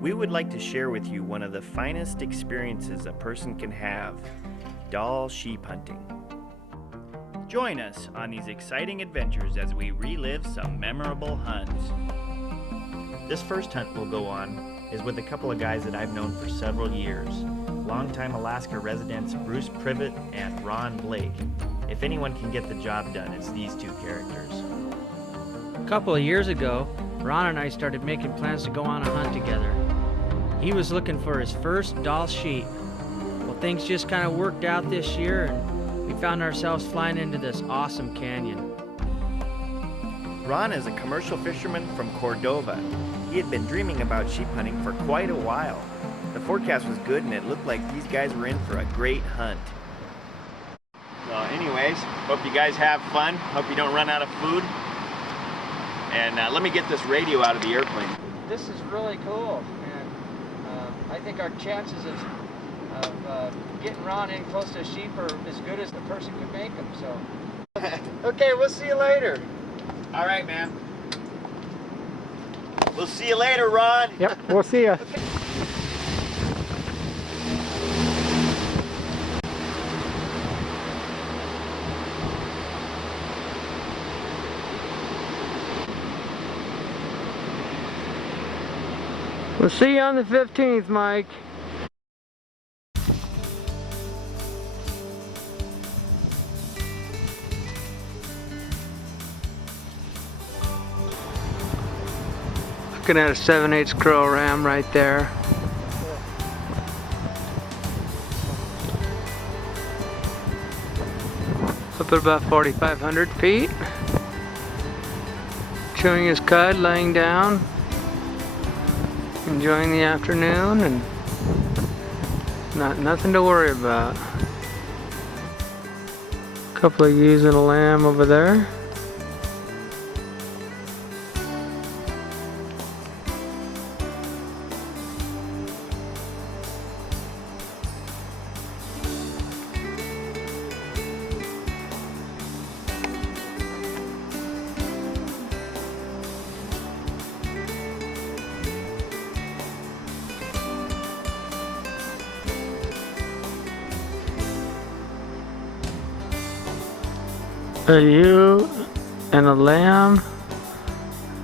We would like to share with you one of the finest experiences a person can have, Dall sheep hunting. Join us on these exciting adventures as we relive some memorable hunts. This first hunt we'll go on is with a couple of guys that I've known for several years. Longtime Alaska residents Bruce Privet and Ron Blake. If anyone can get the job done, it's these two characters. A couple of years ago, Ron and I started making plans to go on a hunt together. He was looking for his first Dall sheep. Well, things just kind of worked out this year, and we found ourselves flying into this awesome canyon. Ron is a commercial fisherman from Cordova. He had been dreaming about sheep hunting for quite a while. The forecast was good and it looked like these guys were in for a great hunt. So anyways, hope you guys have fun. Hope you don't run out of food. And let me get this radio out of the airplane. This is really cool, and I think our chances of getting Ron in close to a sheep are as good as the person could make them, so. Okay, we'll see you later. All right, man. We'll see you later, Ron. Yep, we'll see you. We'll see you on the 15th, Mike. Looking at a 7/8 crow ram right there. Up at about 4,500 feet. Chewing his cud, laying down. Enjoying the afternoon and nothing to worry about. A couple of ewes and a lamb over there. A ewe and a lamb,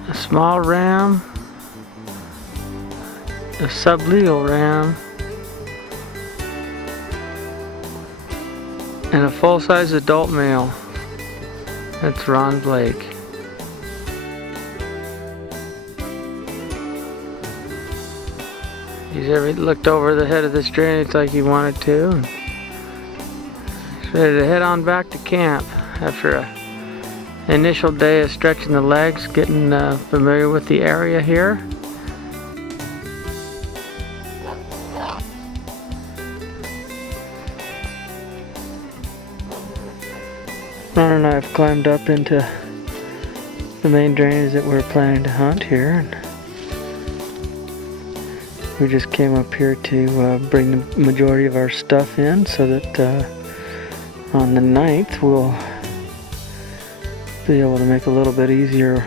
a small ram, a sublegal ram, and a full-size adult male. That's Ron Blake. He's looked over the head of this drainage like he wanted to. And he's ready to head on back to camp. After an initial day of stretching the legs, getting familiar with the area here. Ron and I have climbed up into the main drainage that we're planning to hunt here. And we just came up here to bring the majority of our stuff in so that on the 9th we'll be able to make a little bit easier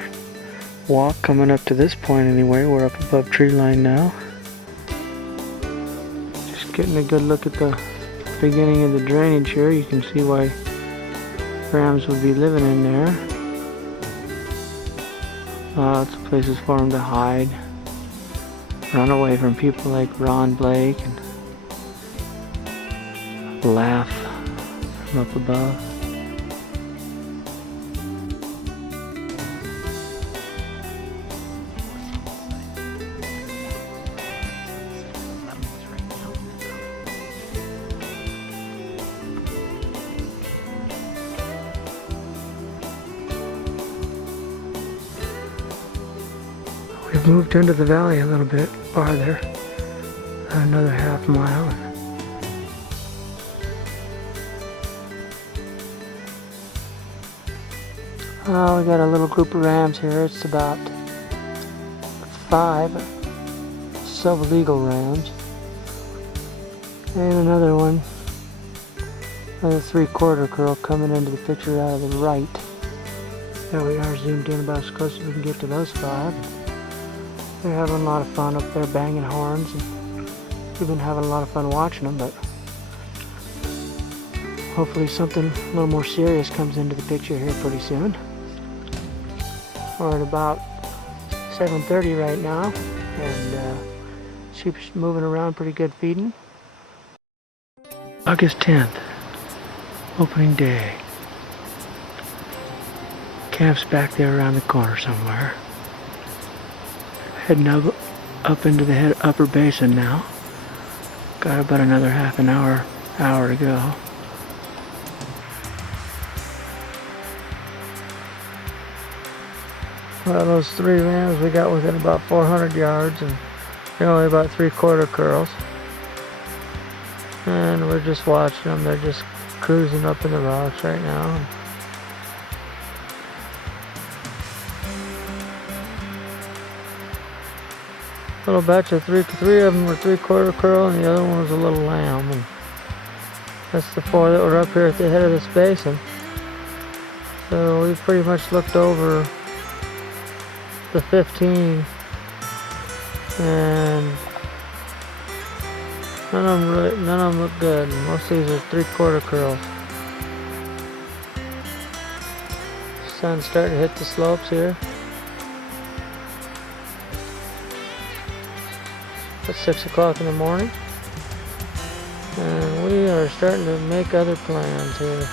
walk coming up to this point anyway. We're up above tree line now. Just getting a good look at the beginning of the drainage here. You can see why rams would be living in there. Lots of places for them to hide. Run away from people like Ron Blake and laugh from up above. We've moved into the valley a little bit farther, another half mile. Oh, we got a little group of rams here. It's about 5 silver-legal rams. And another one, another 3/4 curl coming into the picture out of the right. There we are, zoomed in about as close as we can get to those 5. They're having a lot of fun up there banging horns, and we've been having a lot of fun watching them, but hopefully something a little more serious comes into the picture here pretty soon. We're at about 7:30 right now, and sheep's moving around pretty good feeding. August 10th, opening day. Camp's back there around the corner somewhere. Heading up into the upper basin now. Got about another half an hour to go. Well, those 3 rams we got within about 400 yards, and they're only about 3/4 curls. And we're just watching them. They're just cruising up in the rocks right now. Little batch of three of them were 3/4 curl, and the other one was a little lamb. And that's the 4 that were up here at the head of this basin. So we pretty much looked over the 15, and none of them look good. Most of these are 3/4 curls. Sun's starting to hit the slopes here. It's 6 o'clock in the morning, and we are starting to make other plans here.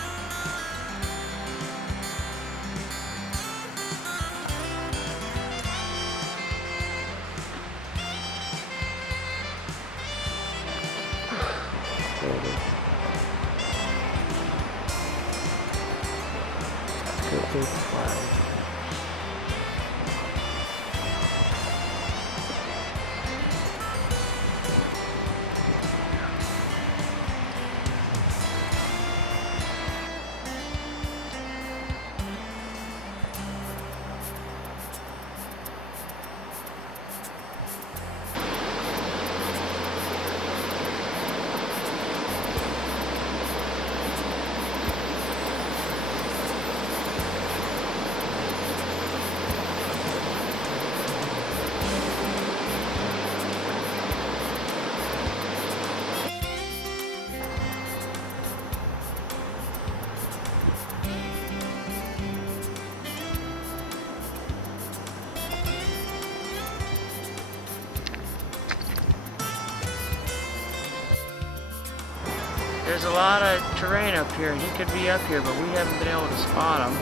There's a lot of terrain up here. He could be up here, but we haven't been able to spot him.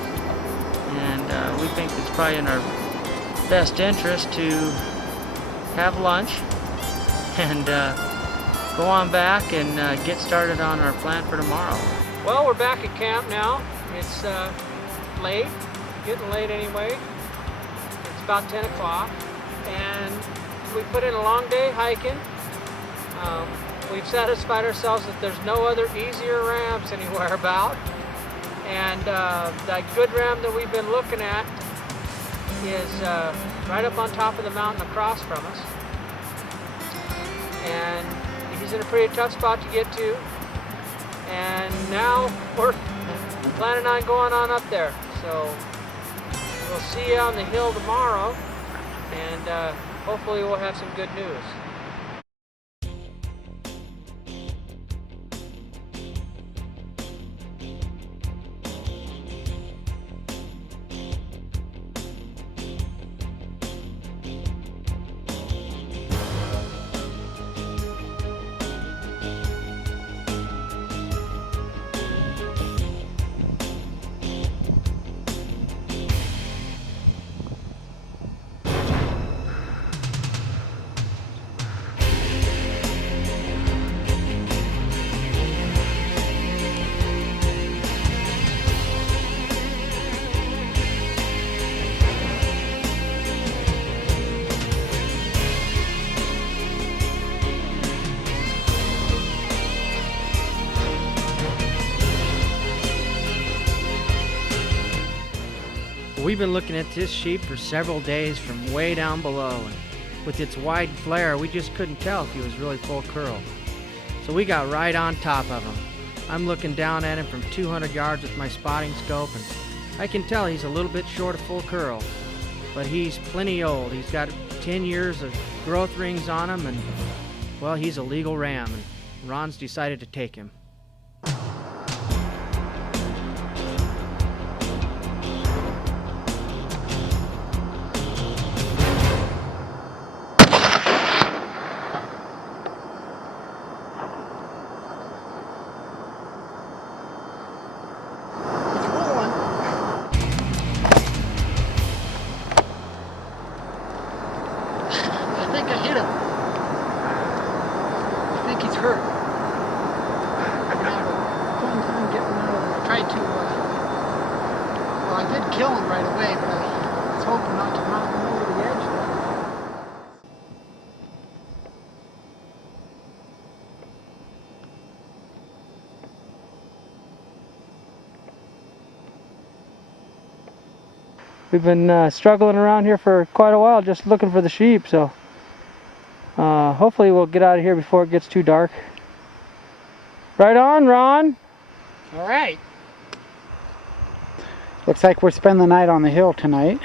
And we think it's probably in our best interest to have lunch and go on back and get started on our plan for tomorrow. Well, we're back at camp now. It's late, getting late anyway. It's about 10 o'clock, and we put in a long day hiking. We've satisfied ourselves that there's no other easier ramps anywhere about. And that good ram that we've been looking at is right up on top of the mountain across from us. And he's in a pretty tough spot to get to. And now we're planning on going on up there. So we'll see you on the hill tomorrow, and hopefully we'll have some good news. We've been looking at this sheep for several days from way down below, and with its wide flare, we just couldn't tell if he was really full curl. So we got right on top of him. I'm looking down at him from 200 yards with my spotting scope, and I can tell he's a little bit short of full curl, but he's plenty old. He's got 10 years of growth rings on him, and well, he's a legal ram, and Ron's decided to take him. I think I hit him. I think he's hurt. I'm having a fun time getting out of him. I tried to, well, I did kill him right away, but I was hoping not to knock him over the edge there. We've been struggling around here for quite a while just looking for the sheep, so hopefully we'll get out of here before it gets too dark. Right on, Ron! All right. Looks like we're spending the night on the hill tonight.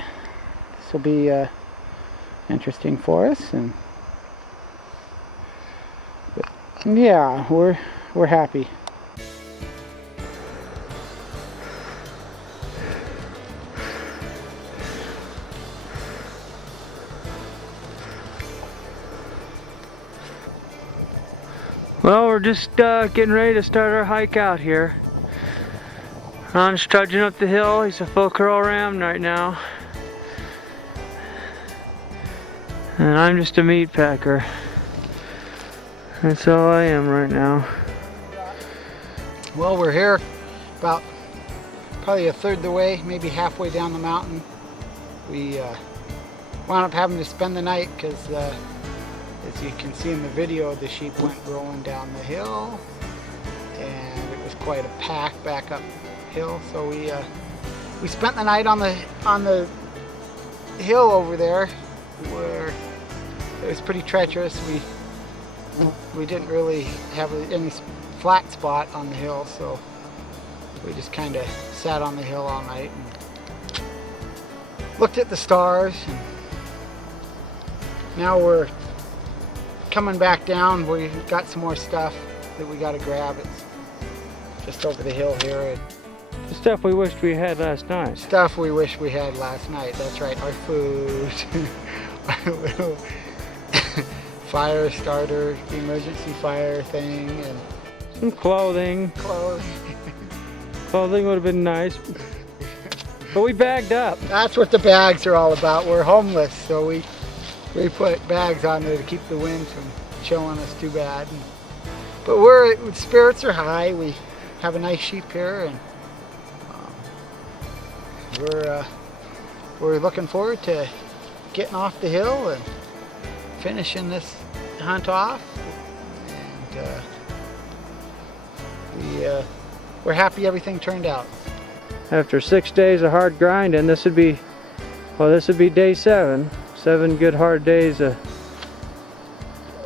This will be interesting for us, and yeah, we're happy. Well, we're just getting ready to start our hike out here. Ron's trudging up the hill. He's a full curl ram right now. And I'm just a meat packer. That's all I am right now. Well, we're here about probably a third of the way, maybe halfway down the mountain. We wound up having to spend the night because as you can see in the video, the sheep went rolling down the hill, and it was quite a pack back uphill. So we spent the night on the hill over there, where it was pretty treacherous. We didn't really have any flat spot on the hill, so we just kind of sat on the hill all night and looked at the stars. And now we're coming back down. We've got some more stuff that we got to grab. It's just over the hill here. The stuff we wished we had last night. Stuff we wish we had last night. That's right, our food, our little fire starter, emergency fire thing, and some clothing. Clothing would have been nice, but we bagged up. That's what the bags are all about. We're homeless, so we put bags on there to keep the wind from chilling us too bad. But spirits are high. We have a nice sheep here, and we're looking forward to getting off the hill and finishing this hunt off. And we're happy everything turned out. After 6 days of hard grinding, this would be day 7. 7 good hard days, a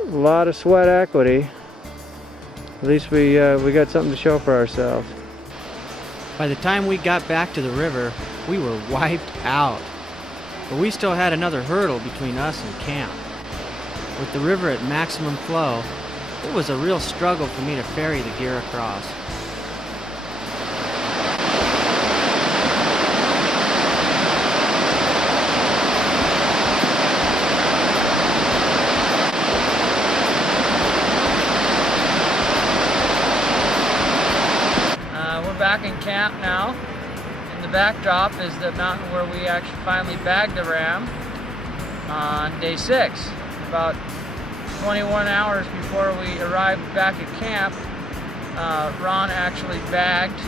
lot of sweat equity. At least we got something to show for ourselves. By the time we got back to the river, we were wiped out. But we still had another hurdle between us and camp. With the river at maximum flow, it was a real struggle for me to ferry the gear across. We're back in camp now. In the backdrop is the mountain where we actually finally bagged the ram on day 6. About 21 hours before we arrived back at camp, Ron actually bagged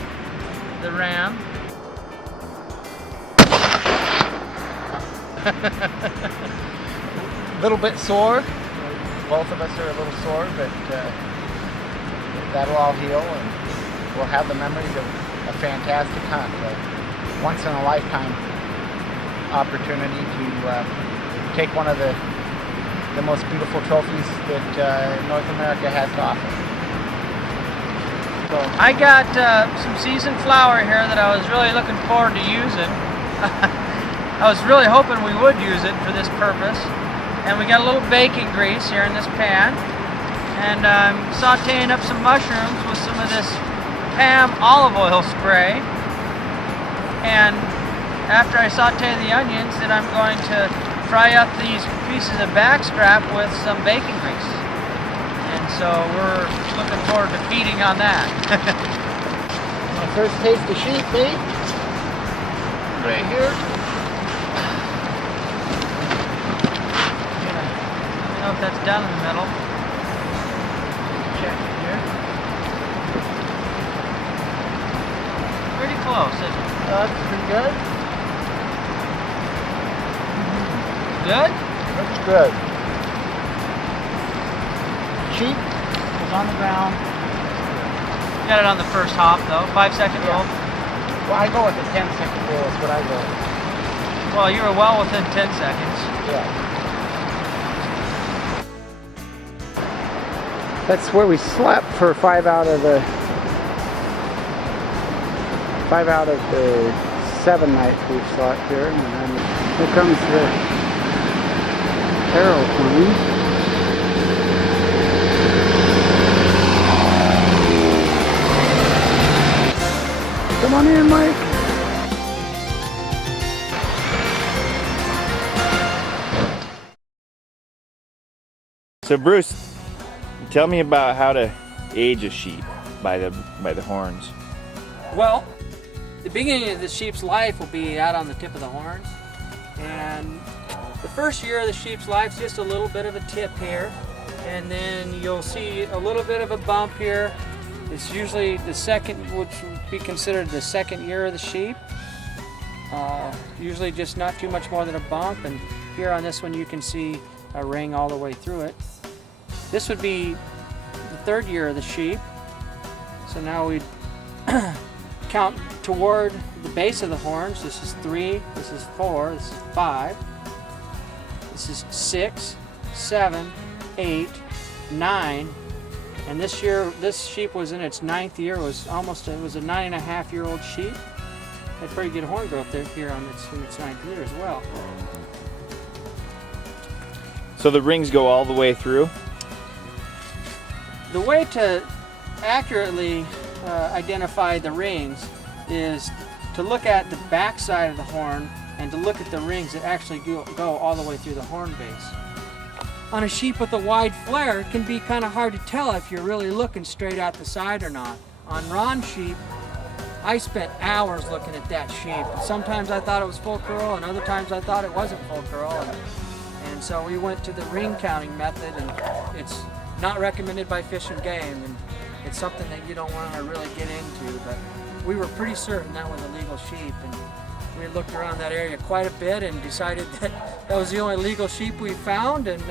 the ram. A little bit sore. Both of us are a little sore, but that'll all heal, and we'll have the memories of a fantastic hunt, a once-in-a-lifetime opportunity to take one of the most beautiful trophies that North America has to offer. So, I got some seasoned flour here that I was really looking forward to using. I was really hoping we would use it for this purpose. And we got a little bacon grease here in this pan. And I'm sauteing up some mushrooms with some of this Pam olive oil spray. And after I saute the onions, then I'm going to fry up these pieces of backstrap with some bacon grease. And so we're looking forward to feeding on that. My first taste of sheep meat. Right here. Let me know if that's done in the middle. Check it here. Pretty close, isn't it? That's pretty good. Good? Looks good. Sheep is on the ground. Got it on the first hop though, 5-second roll. Well, I go with the 10-second roll is what I go with. Well, you were well within 10 seconds. Yeah. That's where we slept for 5 out of the 7 nights we've slept here. And then here comes the arrow queen. Come on in, Mike. So Bruce, tell me about how to age a sheep by the horns. Well, the beginning of the sheep's life will be out on the tip of the horns. And the first year of the sheep's life is just a little bit of a tip here. And then you'll see a little bit of a bump here. It's usually the second, which would be considered the second year of the sheep. Usually just not too much more than a bump. And here on this one you can see a ring all the way through it. This would be the third year of the sheep. So now we count toward the base of the horns. This is 3, this is 4, this is 5, this is 6, 7, 8, 9, and this year this sheep was in its 9th year. It was a 9.5-year-old sheep. Had pretty good horn growth there here in its 9th year as well. So the rings go all the way through? The way to accurately identify the rings is to look at the back side of the horn and to look at the rings that actually go all the way through the horn base. On a sheep with a wide flare, it can be kind of hard to tell if you're really looking straight out the side or not. On Ron's sheep, I spent hours looking at that sheep. Sometimes I thought it was full curl, and other times I thought it wasn't full curl. And so we went to the ring counting method, and it's not recommended by Fish and Game, and it's something that you don't want to really get into, but we were pretty certain that was a legal sheep, and we looked around that area quite a bit and decided that that was the only legal sheep we found, and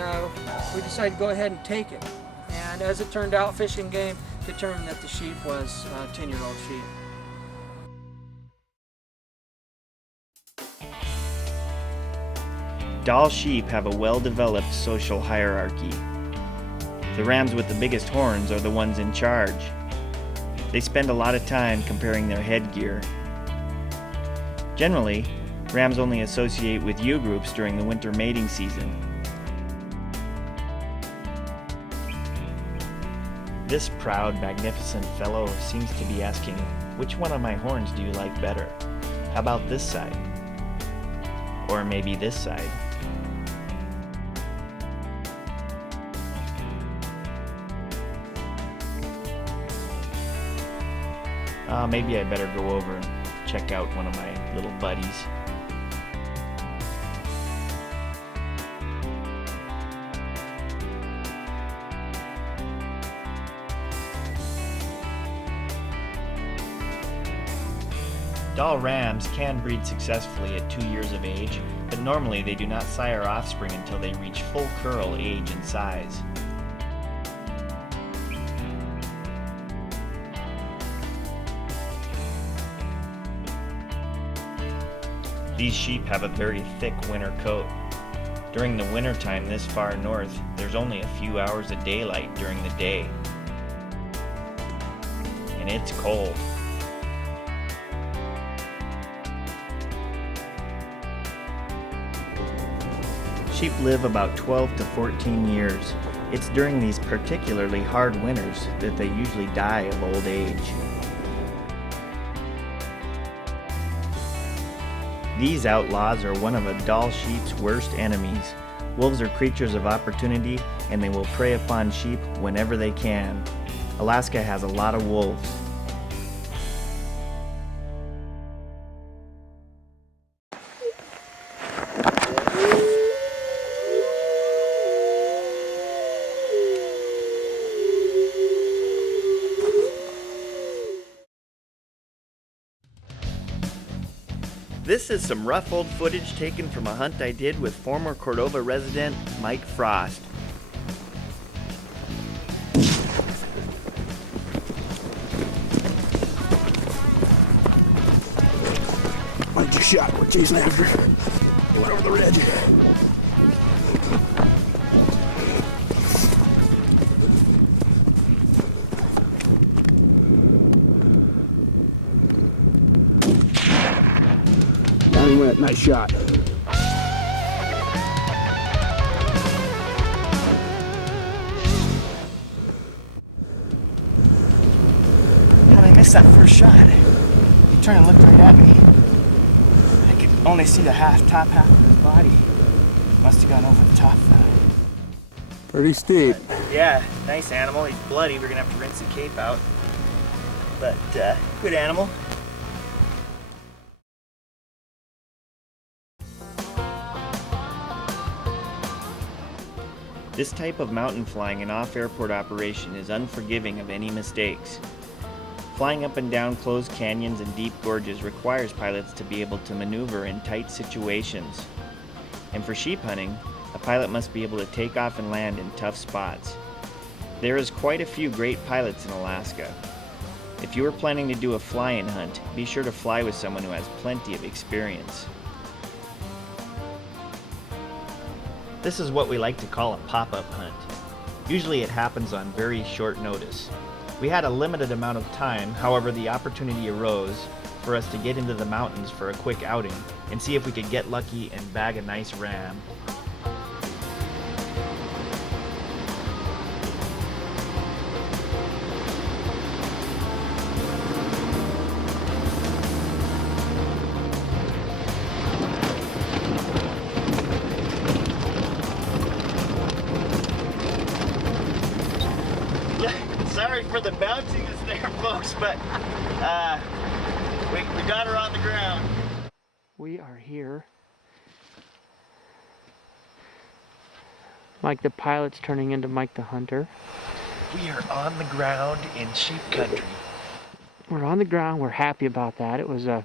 we decided to go ahead and take it. And as it turned out, Fish and Game determined that the sheep was a 10-year-old sheep. Dall sheep have a well-developed social hierarchy. The rams with the biggest horns are the ones in charge. They spend a lot of time comparing their headgear. Generally, rams only associate with ewe groups during the winter mating season. This proud, magnificent fellow seems to be asking, which one of my horns do you like better? How about this side? Or maybe this side? Maybe I better go over and check out one of my little buddies. Dall rams can breed successfully at 2 years of age, but normally they do not sire offspring until they reach full curl age and size. These sheep have a very thick winter coat. During the winter time this far north, there's only a few hours of daylight during the day. And it's cold. sheep live about 12 to 14 years. It's during these particularly hard winters that they usually die of old age. These outlaws are one of a Dall sheep's worst enemies. Wolves are creatures of opportunity, and they will prey upon sheep whenever they can. Alaska has a lot of wolves. This is some rough old footage taken from a hunt I did with former Cordova resident Mike Frost. Mike just shot. We're chasing after. Went over the ridge. Down he went. Nice shot. How'd I miss that first shot? He turned and looked right at me. I could only see the top half of his body. Must have gone over the top of that. Pretty steep. Yeah, nice animal. He's bloody. We're gonna have to rinse the cape out. But, good animal. This type of mountain flying and off-airport operation is unforgiving of any mistakes. Flying up and down closed canyons and deep gorges requires pilots to be able to maneuver in tight situations. And for sheep hunting, a pilot must be able to take off and land in tough spots. There is quite a few great pilots in Alaska. If you are planning to do a fly-in hunt, be sure to fly with someone who has plenty of experience. This is what we like to call a pop-up hunt. Usually it happens on very short notice. We had a limited amount of time, however the opportunity arose for us to get into the mountains for a quick outing and see if we could get lucky and bag a nice ram. Sorry for the bounciness there, folks, but we got her on the ground. We are here. Mike the pilot's turning into Mike the hunter. We are on the ground in sheep country. We're on the ground. We're happy about that. It was a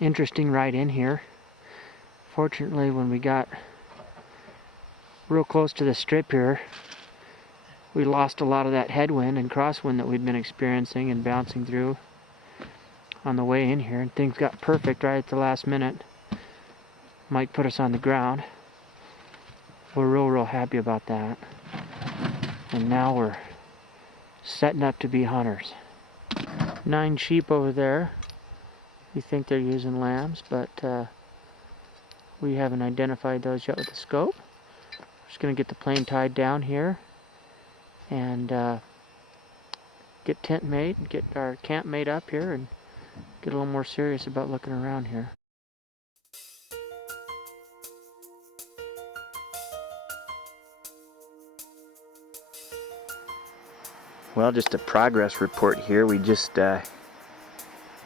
interesting ride in here. Fortunately, when we got real close to the strip here, we lost a lot of that headwind and crosswind that we'd been experiencing and bouncing through on the way in here, and things got perfect right at the last minute. Mike put us on the ground. We're real happy about that. And now we're setting up to be hunters. 9 sheep over there. We think they're using lambs, but we haven't identified those yet with the scope. Just gonna get the plane tied down here and get tent made, get our camp made up here, and get a little more serious about looking around here. Well, just a progress report here. We just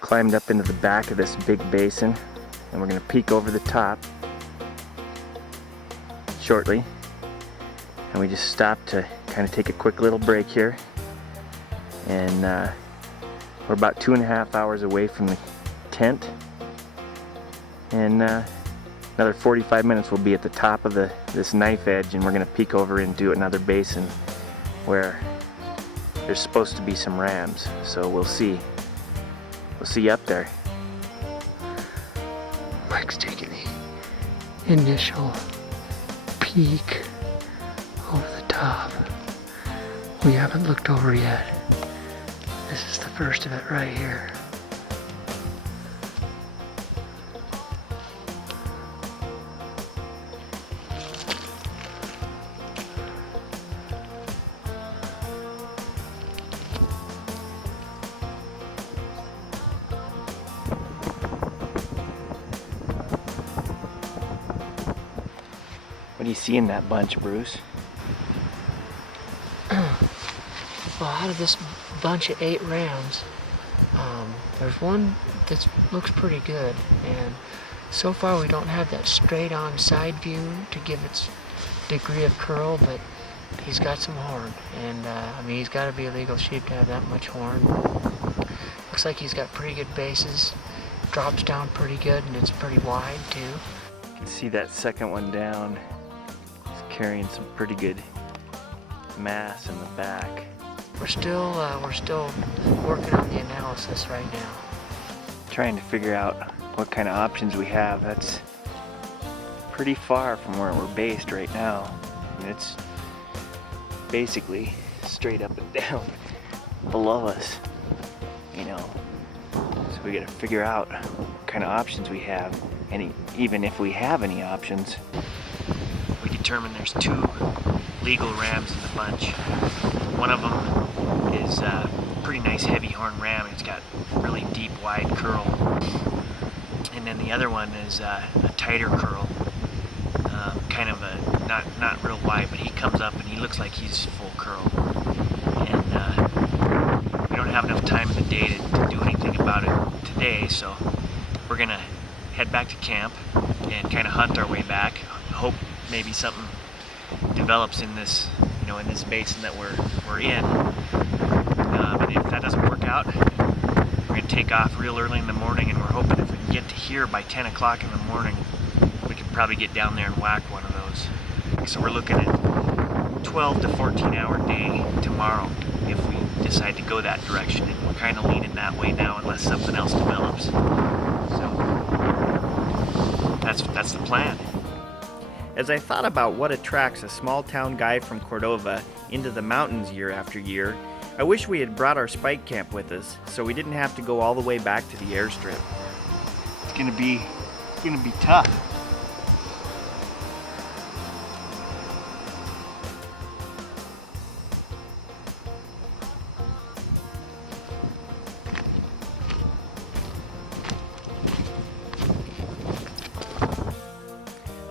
climbed up into the back of this big basin, and we're going to peek over the top shortly. And we just stopped to kind of take a quick little break here, and we're about 2.5 hours away from the tent, and another 45 minutes we'll be at the top of this knife edge, and we're going to peek over into another basin where there's supposed to be some rams, so we'll see you up there. Mike's taking the initial peek over the top. We haven't looked over yet. This is the first of it right here. What do you see in that bunch, Bruce? Well, out of this bunch of 8 rams, there's one that looks pretty good, and so far we don't have that straight-on side view to give its degree of curl, but he's got some horn, and I mean, he's got to be a legal sheep to have that much horn. Looks like he's got pretty good bases, drops down pretty good, and it's pretty wide too. You can see that second one down. It's carrying some pretty good mass in the back. We're still working on the analysis right now. Trying to figure out what kind of options we have. That's pretty far from where we're based right now. And it's basically straight up and down below us, you know. So we gotta figure out what kind of options we have, and even if we have any options. We determined there's 2 legal rams in the bunch. One of them is a pretty nice heavy horn ram. It's got really deep, wide curl. And then the other one is a tighter curl. Kind of a, not real wide, but he comes up and he looks like he's full curl. And we don't have enough time in the day to do anything about it today, so we're gonna head back to camp and kind of hunt our way back. Hope maybe something develops in this, you know, in this basin that we're in. And if that doesn't work out, we're gonna take off real early in the morning, and we're hoping if we can get to here by 10 o'clock in the morning, we can probably get down there and whack one of those. So we're looking at 12 to 14 hour day tomorrow if we decide to go that direction, and we're kind of leaning that way now unless something else develops. So that's the plan. As I thought about what attracts a small town guy from Cordova into the mountains year after year, I wish we had brought our spike camp with us so we didn't have to go all the way back to the airstrip. It's gonna be tough.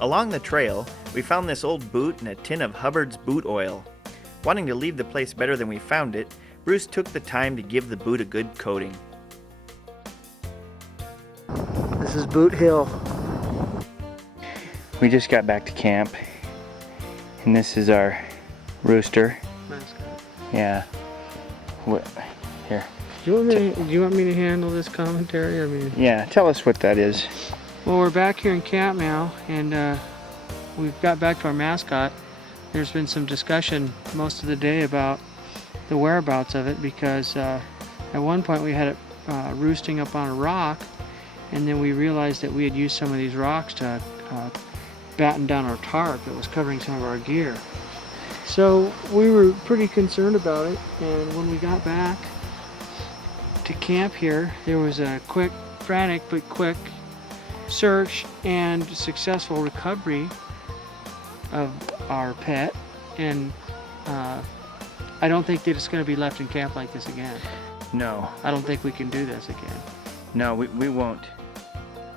Along the trail, we found this old boot and a tin of Hubbard's boot oil. Wanting to leave the place better than we found it, Bruce took the time to give the boot a good coating. This is Boot Hill. We just got back to camp, and this is our rooster. Mascot. Yeah. What? Here. Do you want me to handle this commentary? I mean. Yeah, tell us what that is. Well, we're back here in camp now, and we've got back to our mascot. There's been some discussion most of the day about the whereabouts of it, because at one point we had it roosting up on a rock, and then we realized that we had used some of these rocks to batten down our tarp that was covering some of our gear. So we were pretty concerned about it, and when we got back to camp here, there was a quick, frantic but quick search and successful recovery of our pet, and I don't think that it's going to be left in camp like this again. No. I don't think we can do this again. No, we won't.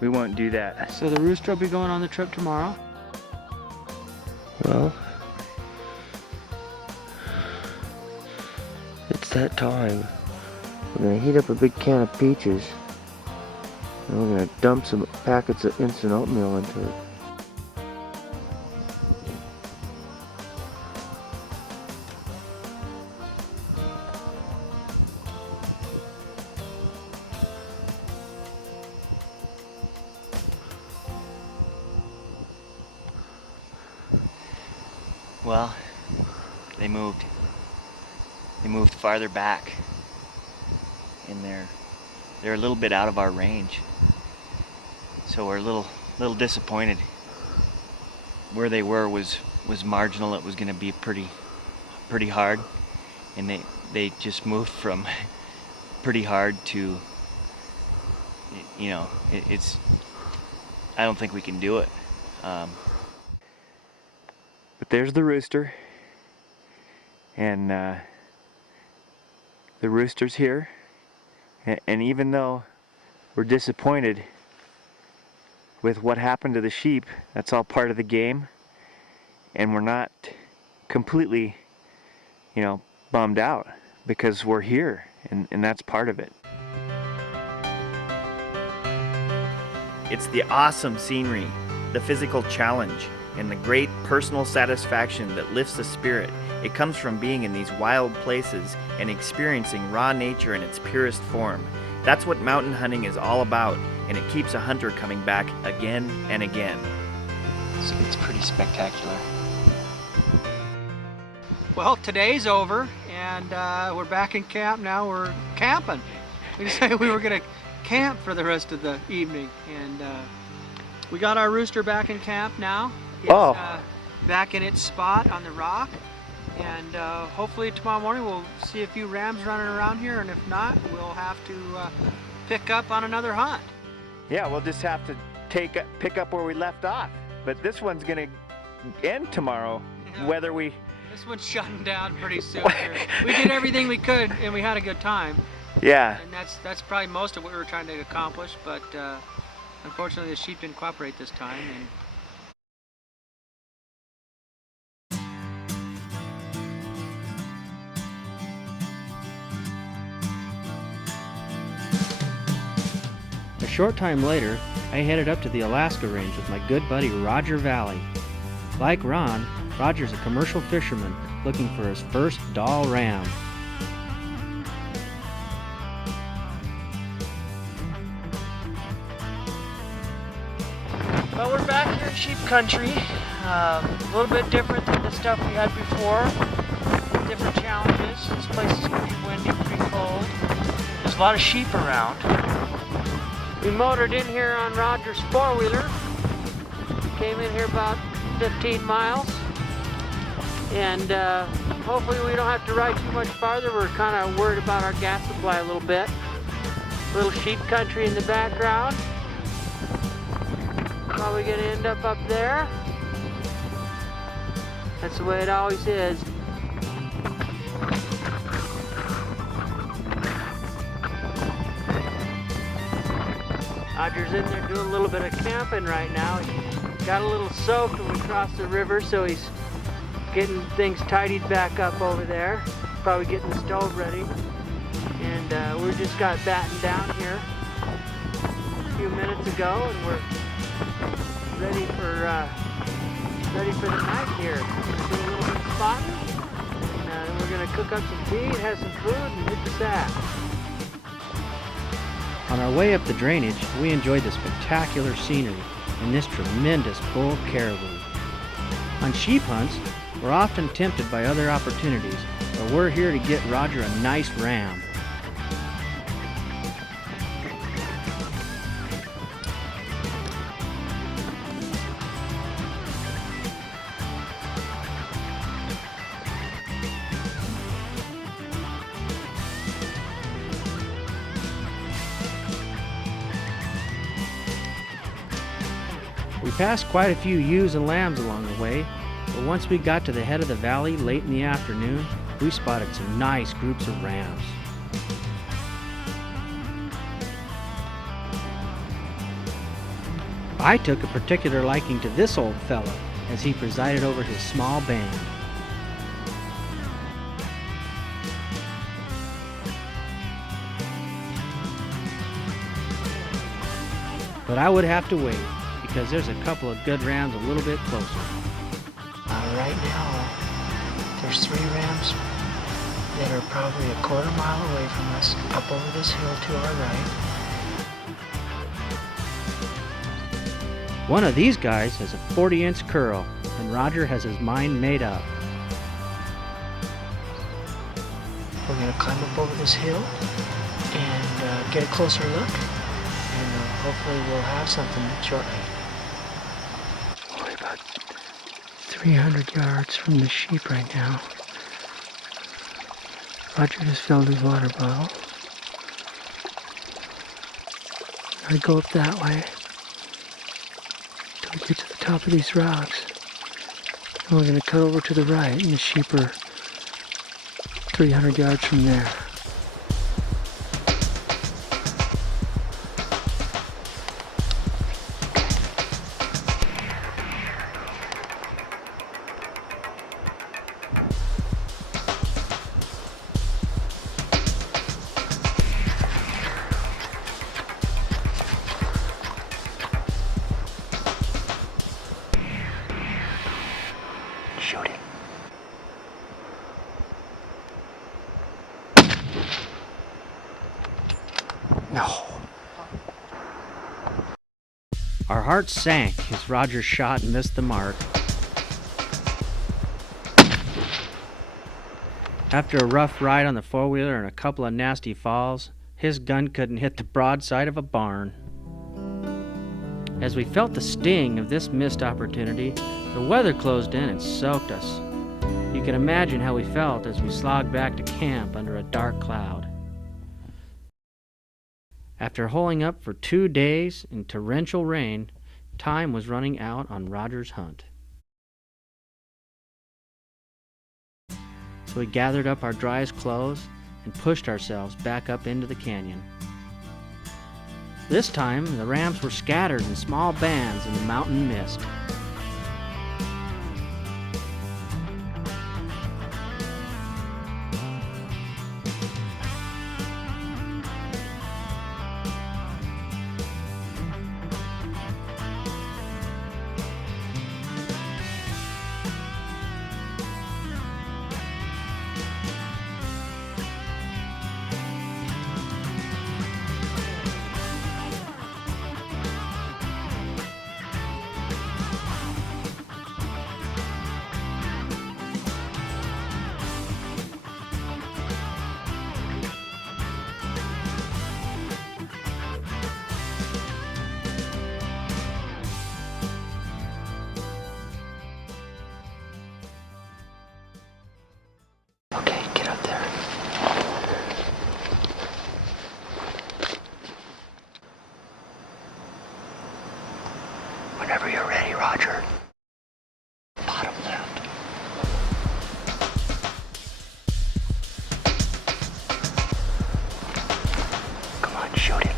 We won't do that. So the rooster will be going on the trip tomorrow. Well, it's that time. We're gonna heat up a big can of peaches, and we're gonna dump some packets of instant oatmeal into it. Well, they moved. They moved farther back, and they're a little bit out of our range. So we're a little disappointed. Where they were was marginal. It was going to be pretty hard, and they just moved from pretty hard to, you know, it's. I don't think we can do it. But there's the rooster, and the rooster's here, and even though we're disappointed with what happened to the sheep, that's all part of the game, and we're not completely, bummed out because we're here, and that's part of it. It's the awesome scenery, the physical challenge, and the great personal satisfaction that lifts the spirit. It comes from being in these wild places and experiencing raw nature in its purest form. That's what mountain hunting is all about, and it keeps a hunter coming back again and again. It's pretty spectacular. Well, today's over, and we're back in camp now. We're camping. We decided we were going to camp for the rest of the evening, and we got our rooster back in camp now. It's back in its spot on the rock, and hopefully tomorrow morning we'll see a few rams running around here, and if not, we'll have to pick up on another hunt. Yeah, we'll just have to pick up where we left off. But this one's going to end tomorrow, whether we... This one's shutting down pretty soon here. We did everything we could, and we had a good time. Yeah. And that's probably most of what we were trying to accomplish, but unfortunately the sheep didn't cooperate this time. A short time later, I headed up to the Alaska Range with my good buddy Roger Valley. Like Ron, Roger's a commercial fisherman looking for his first Dall ram. Well, we're back here in sheep country. A little bit different than the stuff we had before. Different challenges. This place is pretty windy, pretty cold. There's a lot of sheep around. We motored in here on Roger's four-wheeler. Came in here about 15 miles. And hopefully we don't have to ride too much farther. We're kind of worried about our gas supply a little bit. Little sheep country in the background. Probably gonna end up there. That's the way it always is. Roger's in there doing a little bit of camping right now. He got a little soaked when we crossed the river, so he's getting things tidied back up over there. Probably getting the stove ready. And we just got battened down here a few minutes ago, and we're ready for the night here. We're doing a little bit of spotting, and we're gonna cook up some tea, have some food, and hit the sack. On our way up the drainage, we enjoyed the spectacular scenery and this tremendous bull caribou. On sheep hunts, we're often tempted by other opportunities, but we're here to get Roger a nice ram. We passed quite a few ewes and lambs along the way, but once we got to the head of the valley late in the afternoon, we spotted some nice groups of rams. I took a particular liking to this old fella as he presided over his small band. But I would have to wait, because there's a couple of good rams a little bit closer. Right now, there's 3 rams that are probably a quarter mile away from us, up over this hill to our right. One of these guys has a 40-inch curl, and Roger has his mind made up. We're going to climb up over this hill and get a closer look, and hopefully we'll have something shortly. 300 yards from the sheep right now. Roger just filled his water bottle. I go up that way till we get to the top of these rocks. And we're going to cut over to the right, and the sheep are 300 yards from there. No. Our hearts sank as Roger's shot missed the mark. After a rough ride on the four-wheeler and a couple of nasty falls, his gun couldn't hit the broadside of a barn. As we felt the sting of this missed opportunity, the weather closed in and soaked us. You can imagine how we felt as we slogged back to camp under a dark cloud. After holing up for 2 days in torrential rain, time was running out on Roger's hunt. So we gathered up our driest clothes and pushed ourselves back up into the canyon. This time, the rams were scattered in small bands in the mountain mist. Okay, get up there. Whenever you're ready, Roger. Bottom left. Come on, shoot it.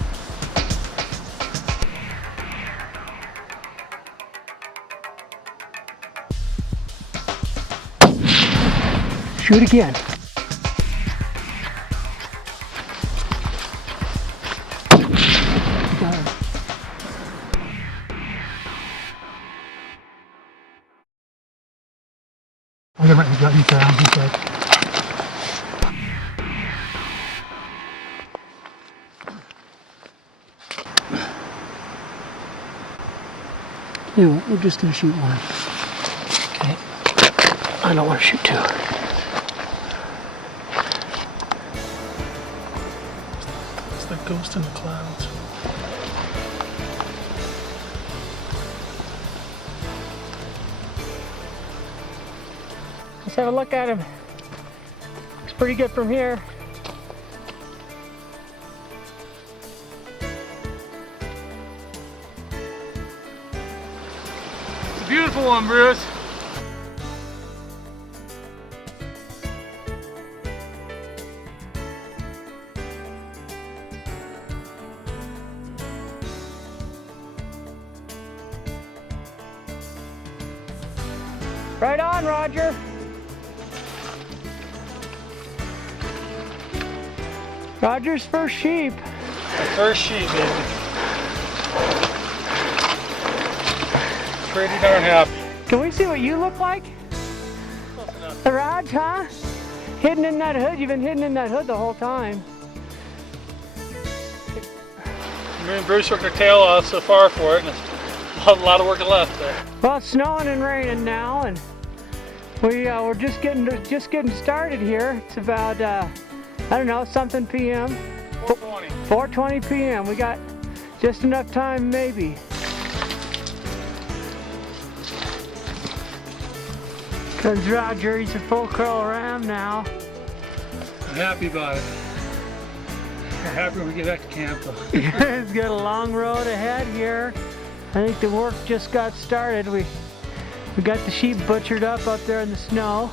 Shoot again. I'm gonna write you down, he said. You know what, we're just gonna shoot one. Okay. I don't want to shoot two. It's the ghost in the clouds. Let's have a look at him. Looks pretty good from here. It's a beautiful one, Bruce. Right on, Roger. Roger's first sheep. First sheep, baby. Pretty darn happy. Can we see what you look like? The Raj, huh? Hidden in that hood. You've been hidden in that hood the whole time. Me and Bruce worked our tail off so far for it, and a lot of work left there. Well, it's snowing and raining now, and we're just getting started here. It's about I don't know, something p.m. 4:20. 4:20 p.m. We got just enough time, maybe. Cause Roger, he's a full curl ram now. I'm happy about it. I'm happy when we get back to camp though. He's got a long road ahead here. I think the work just got started. We got the sheep butchered up there in the snow.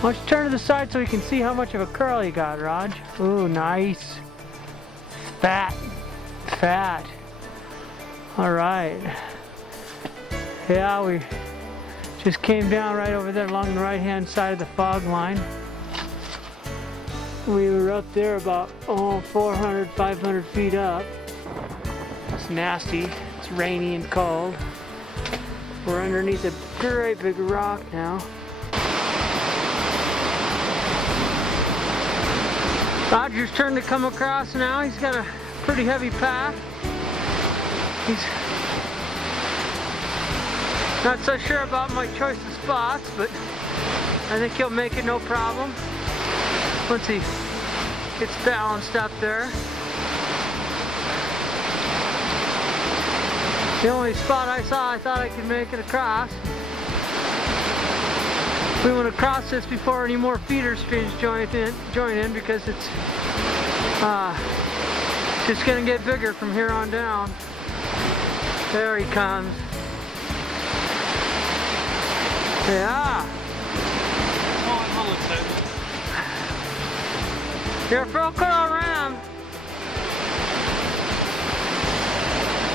Why don't you turn to the side so we can see how much of a curl you got, Raj? Ooh, nice. Fat. Fat. All right. Yeah, we just came down right over there along the right-hand side of the fog line. We were up there about 400, 500 feet up. It's nasty. It's rainy and cold. We're underneath a great big rock now. Roger's turn to come across now. He's got a pretty heavy pack. He's not so sure about my choice of spots, but I think he'll make it no problem once he gets balanced up there. The only spot I saw, I thought I could make it across. We want to cross this before any more feeder streams join in because it's just going to get bigger from here on down. There he comes. Yeah. Oh, I'm a little excited. You're a full curl ram.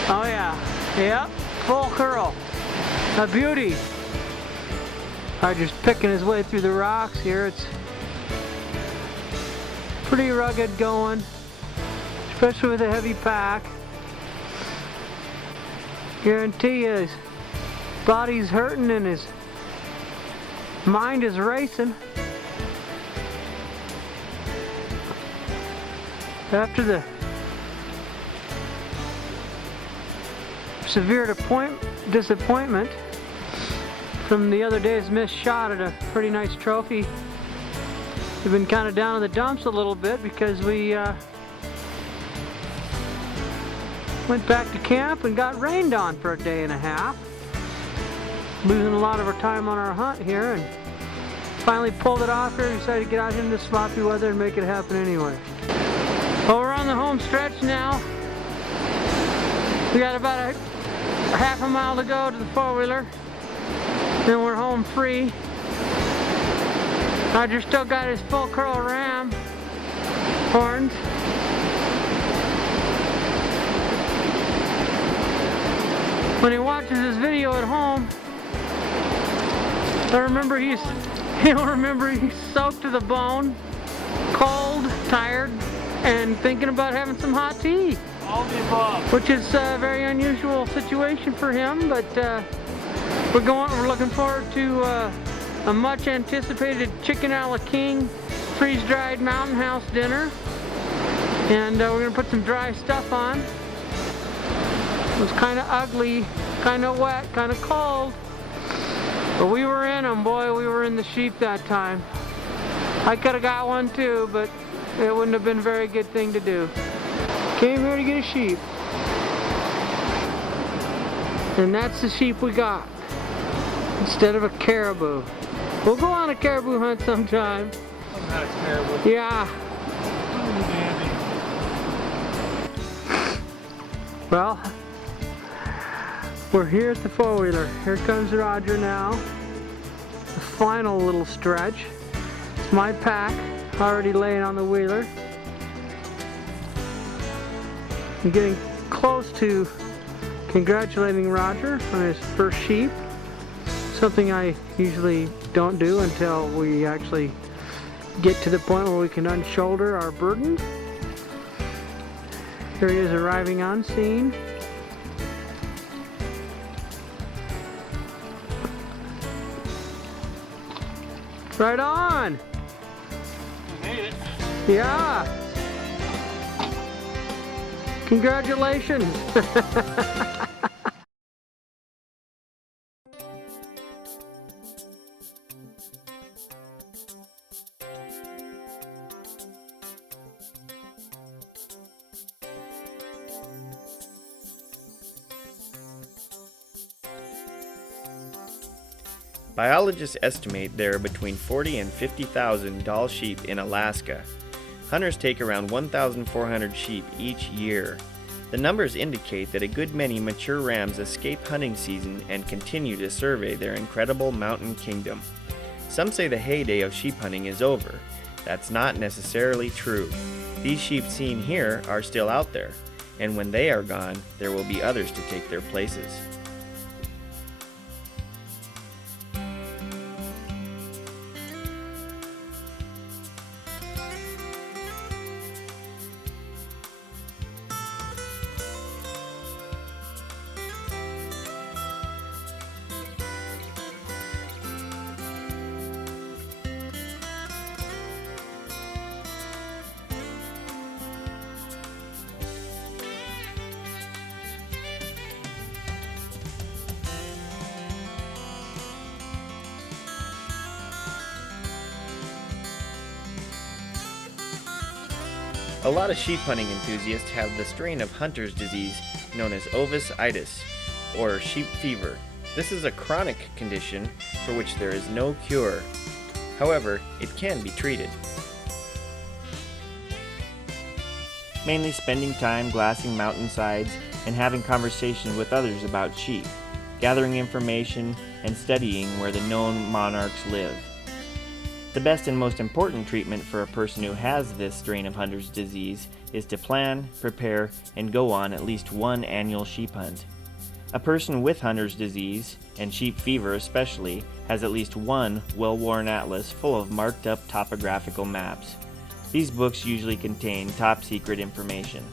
Oh yeah. Yep. Full curl. A beauty. Just picking his way through the rocks here. It's pretty rugged going, especially with a heavy pack. Guarantee you his body's hurting and his mind is racing. After the severe disappointment from the other day's missed shot at a pretty nice trophy, we've been kind of down in the dumps a little bit because we went back to camp and got rained on for a day and a half, losing a lot of our time on our hunt here, and finally pulled it off here. Decided to get out into the sloppy weather and make it happen anyway. Well, we're on the home stretch now. We got about a half a mile to go to the four-wheeler. Then we're home free. Roger still got his full curl ram horns. When he watches this video at home, he'll remember he's soaked to the bone, cold, tired, and thinking about having some hot tea. All the above. Which is a very unusual situation for him, but we're looking forward to a much anticipated chicken a la king freeze-dried mountain house dinner, and we're gonna put some dry stuff on. It was kind of ugly, kind of wet, kind of cold, but we were in them. Boy, we were in the sheep that time. I could have got one too, but it wouldn't have been a very good thing to do. Came here to get a sheep, and that's the sheep we got instead of a caribou. We'll go on a caribou hunt sometime. That's terrible. Yeah. Well, we're here at the four-wheeler. Here comes Roger now. The final little stretch. It's my pack already laying on the wheeler. I'm getting close to congratulating Roger on his first sheep. Something I usually don't do until we actually get to the point where we can unshoulder our burden. Here he is arriving on scene. Right on! We made it. Yeah! Congratulations! Biologists estimate there are between 40 and 50,000 Dall sheep in Alaska. Hunters take around 1,400 sheep each year. The numbers indicate that a good many mature rams escape hunting season and continue to survey their incredible mountain kingdom. Some say the heyday of sheep hunting is over. That's not necessarily true. These sheep seen here are still out there, and when they are gone, there will be others to take their places. A lot of sheep hunting enthusiasts have the strain of Hunter's disease known as ovis itis, or sheep fever. This is a chronic condition for which there is no cure. However, it can be treated. Mainly spending time glassing mountainsides and having conversations with others about sheep, gathering information, and studying where the known monarchs live. The best and most important treatment for a person who has this strain of Hunter's disease is to plan, prepare, and go on at least one annual sheep hunt. A person with Hunter's disease, and sheep fever especially, has at least one well-worn atlas full of marked up topographical maps. These books usually contain top-secret information.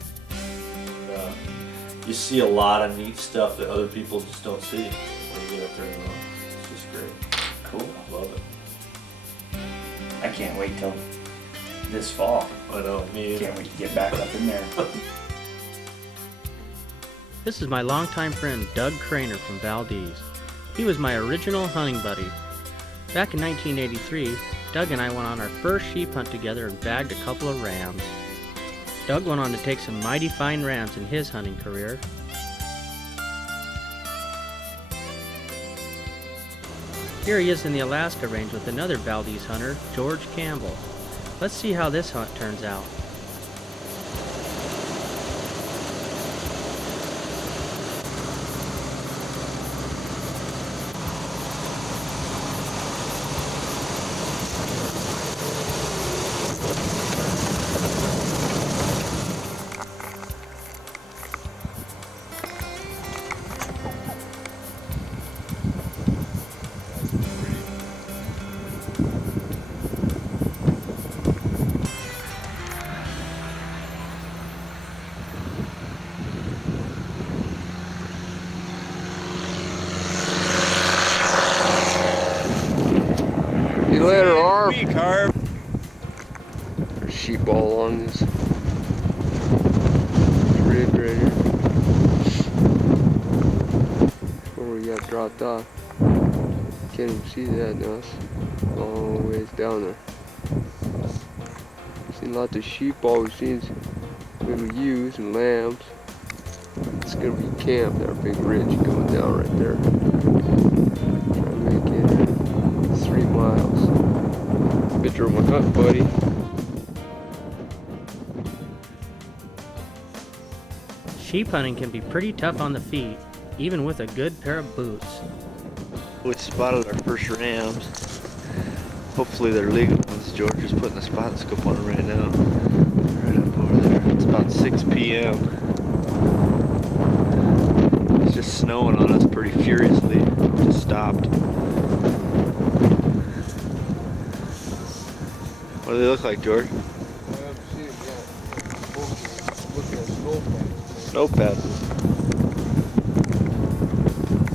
You see a lot of neat stuff that other people just don't see when you get up there and it's just great. Cool. I love it. I can't wait till this fall. I know, me either. Can't wait to get back up in there. This is my longtime friend Doug Craner from Valdez. He was my original hunting buddy. Back in 1983, Doug and I went on our first sheep hunt together and bagged a couple of rams. Doug went on to take some mighty fine rams in his hunting career. Here he is in the Alaska range with another Valdez hunter, George Campbell. Let's see how this hunt turns out. You later, Arv. There's Sheep all along this ridge right here. Where we got dropped off. Can't even see that now. It's a long ways down there. Seen lots of sheep, always seen little ewes and lambs. It's gonna be camp, that big ridge going down right there. Try to make it 3 miles. Picture of my hut buddy. Sheep hunting can be pretty tough on the feet, even with a good pair of boots. We spotted our first rams. Hopefully they're legal ones. George is putting the spot scope on them right now. Right up over there. It's about 6 p.m. It's just snowing on us pretty furiously. Just stopped. What do they look like, George? Snow pads.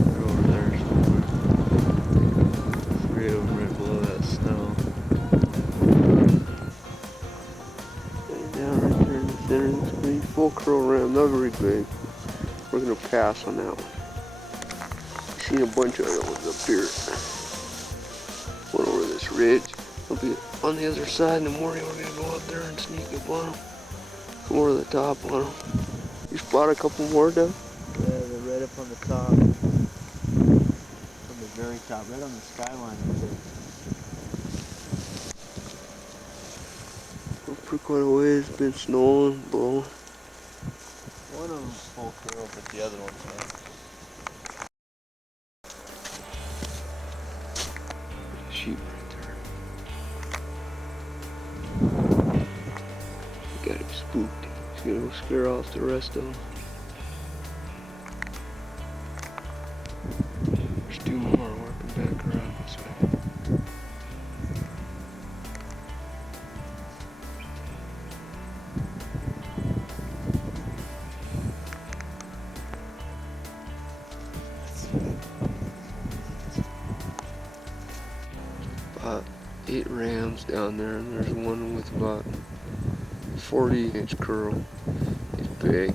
They're over there somewhere. 3 of them right below that snow. Down right there in the center of the screen. Full curl ram, not very big. We're gonna pass on that one. Seen a bunch of other ones up here. One over this ridge. They'll be on the other side in the morning. We're gonna go up there and sneak up on them. Come over the top on them. You spot a couple more, Doug? Yeah, they're right up on the top. On the very top, right on the skyline up there. We're pretty quite a ways. Been snowing, blowing. One of them's full curl, but the other one's not. Sheep right there. Got him spooked. He's gonna go scare off the rest of them. There's 2 more working back around this way. About 8 rams down there, and there's one with about 40-inch curl. He's big.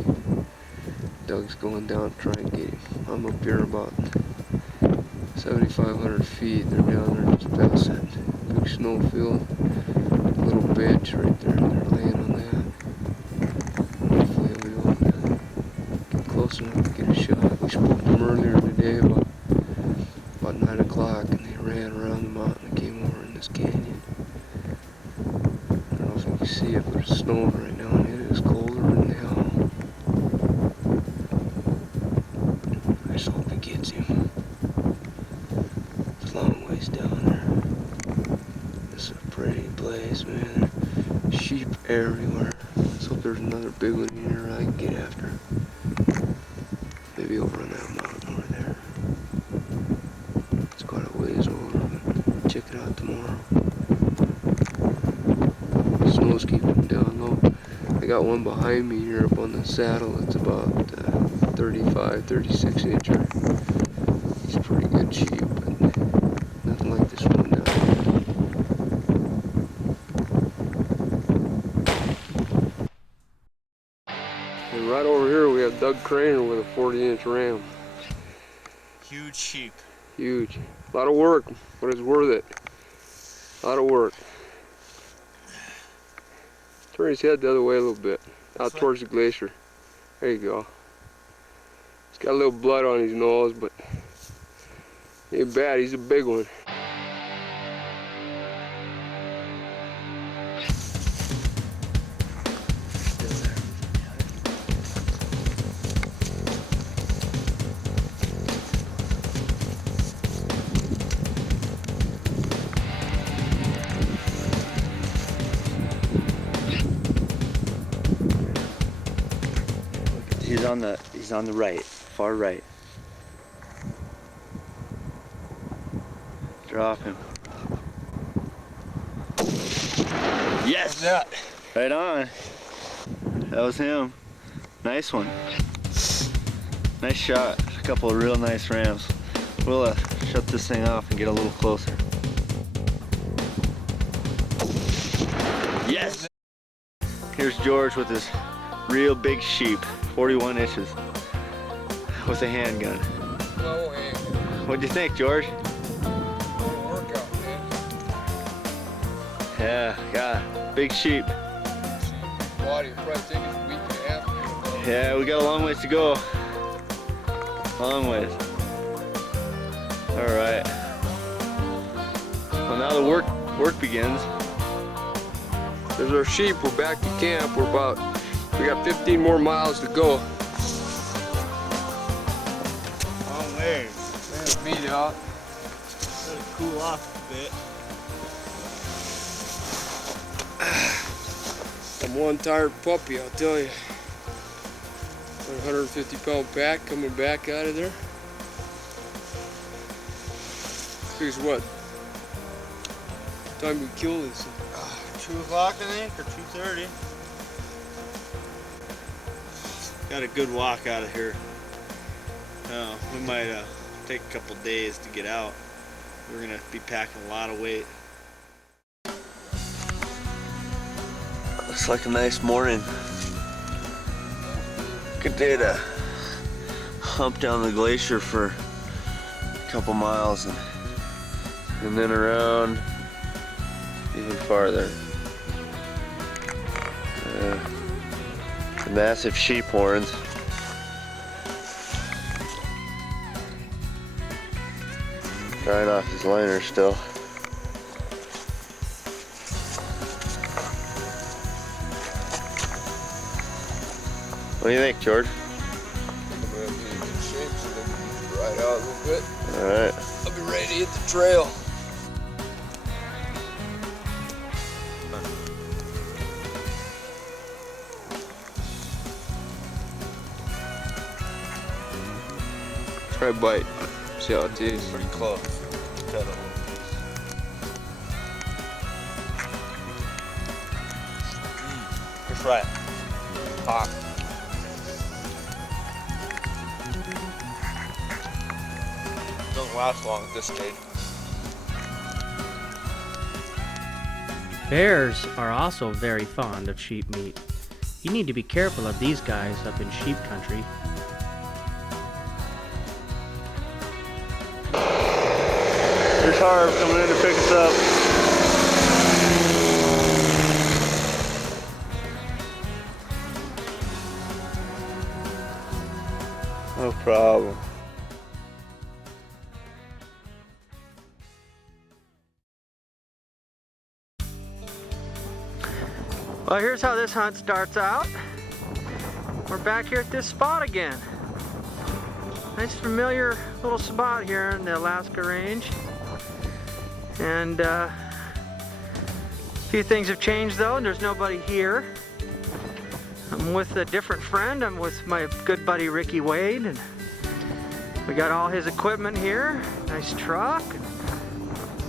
Doug's going down to try and get him. I'm up here about 7,500 feet. They're down there just past that big snowfield. Little bench right there. They're laying on that. spooked them earlier today about 9 o'clock, and they ran around the mountain and came over in this canyon. I don't know if you can see it, but it's snowing right now, and it is colder than hell. I just hope he gets him. It's a long ways down there. This is a pretty place, man. There's sheep everywhere. Let's hope there's another big one here I can get after. Maybe over on that mountain over there. It's quite a ways over, but check it out tomorrow. The snow's keeping down though. I got one behind me here up on the saddle. It's about 35, 36 incher. He's a pretty good sheep, but nothing like this one down here. And right over here we have Doug Craner with a 40-inch ram. Huge sheep. Huge. A lot of work, but it's worth it. A lot of work. Turn his head the other way a little bit, out towards the glacier. There you go. He's got a little blood on his nose, but ain't bad. He's a big one. He's on the right, far right. Drop him. Yes! Right on. That was him. Nice one. Nice shot. A couple of real nice rams. We'll shut this thing off and get a little closer. Yes! Here's George with his real big sheep, 41 inches, with a handgun. No way. What'd you think, George? Workout, man. Yeah, big sheep. Body will probably take us a week and a half. Yeah, we got a long ways to go. Long ways. All right. Well, now the work begins. There's our sheep. We're back to camp. We got 15 more miles to go. Long ways. Man, beat out. Gotta cool off a bit. I'm one tired puppy, I'll tell you. 150-pound pack coming back out of there. Here's what time we kill this. 2 o'clock, I think, or 2:30. Got a good walk out of here. We might take a couple days to get out. We're gonna be packing a lot of weight. Looks like a nice morning. Good day to hump down the glacier for a couple miles and then around even farther. Massive sheep horns. Drying off his liner still. What do you think, George? I'm gonna be in good shape so that we can ride out a little bit. Alright. I'll be ready to hit the trail. Try a bite. See how it tastes. Pretty close. Cut a little piece. Just right. Hot. Doesn't last long at this stage. Bears are also very fond of sheep meat. You need to be careful of these guys up in sheep country. There's Harv coming in to pick us up. problem. Well, here's how this hunt starts out. We're back here at this spot again. Nice familiar little spot here in the Alaska range. And a few things have changed though, and there's nobody here. I'm with a different friend. I'm with my good buddy Ricky Wade, and we got all his equipment here. Nice truck, and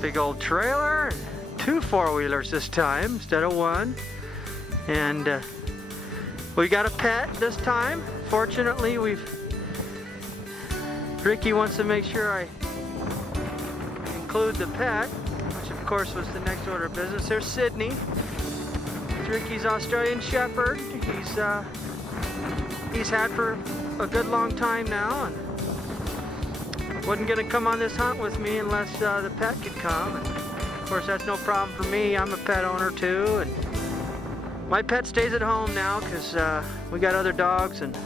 big old trailer, and 2 4-wheelers this time instead of 1. And we got a pet this time. Fortunately, Ricky wants to make sure I include the pet, which of course was the next order of business. There's Sydney. It's Ricky's Australian Shepherd. He's had for a good long time now, and wasn't gonna come on this hunt with me unless the pet could come. And of course, that's no problem for me. I'm a pet owner too, and my pet stays at home now because we got other dogs, and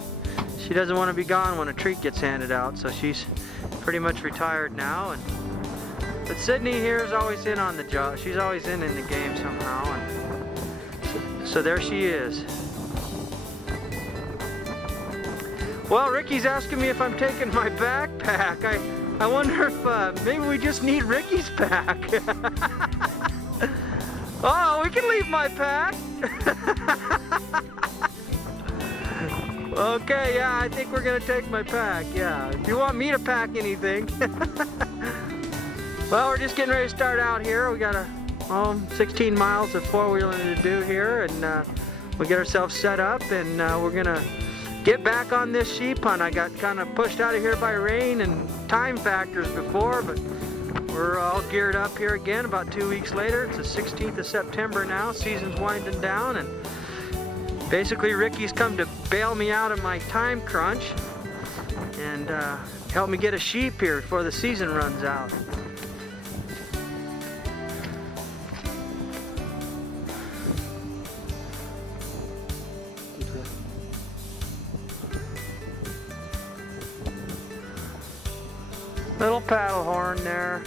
she doesn't want to be gone when a treat gets handed out, so she's pretty much retired now. But Sydney here is always in on the job. She's always in the game somehow, and so there she is. Well, Ricky's asking me if I'm taking my backpack. I wonder if maybe we just need Ricky's pack. Oh, we can leave my pack. Okay, yeah, I think we're gonna take my pack, yeah. If you want me to pack anything. Well, we're just getting ready to start out here. We got 16 miles of 4-wheeling to do here, and we get ourselves set up, and we're gonna get back on this sheep hunt. I got kind of pushed out of here by rain and time factors before, but we're all geared up here again about 2 weeks later. It's the 16th of September now. Season's winding down, and basically Ricky's come to bail me out of my time crunch and help me get a sheep here before the season runs out. Little paddle horn there.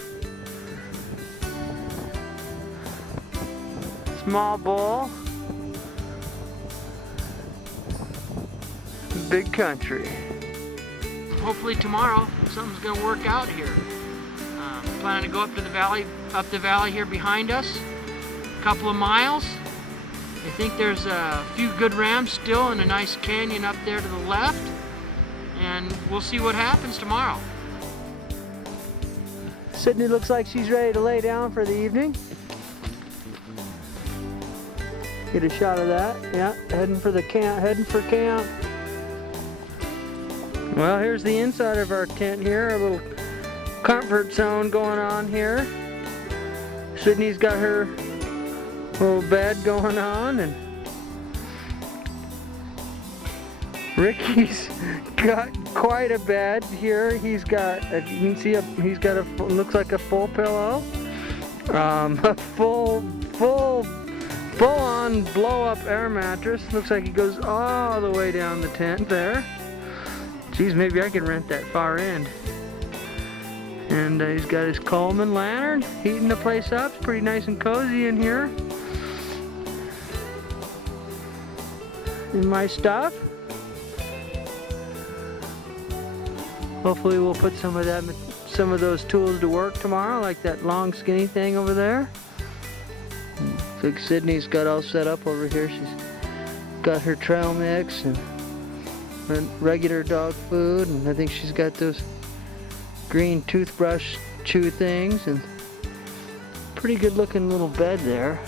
Small bull. Big country. Hopefully tomorrow something's gonna work out here. Planning to go up the valley here behind us, a couple of miles. I think there's a few good rams still in a nice canyon up there to the left, and we'll see what happens tomorrow. Sydney looks like she's ready to lay down for the evening. Get a shot of that. Yeah, heading for camp. Well, here's the inside of our tent here, a little comfort zone going on here. Sydney's got her little bed going on, and Ricky's got quite a bed here. He's got, you can see, he's got looks like a full pillow, a full-on blow-up air mattress. Looks like it goes all the way down the tent there. Geez, maybe I can rent that far end. And he's got his Coleman lantern, heating the place up. It's pretty nice and cozy in here. And my stuff. Hopefully we'll put some of those tools to work tomorrow, like that long skinny thing over there. I think Sydney's got all set up over here. She's got her trail mix and regular dog food, and I think she's got those green toothbrush chew things, and pretty good looking little bed there.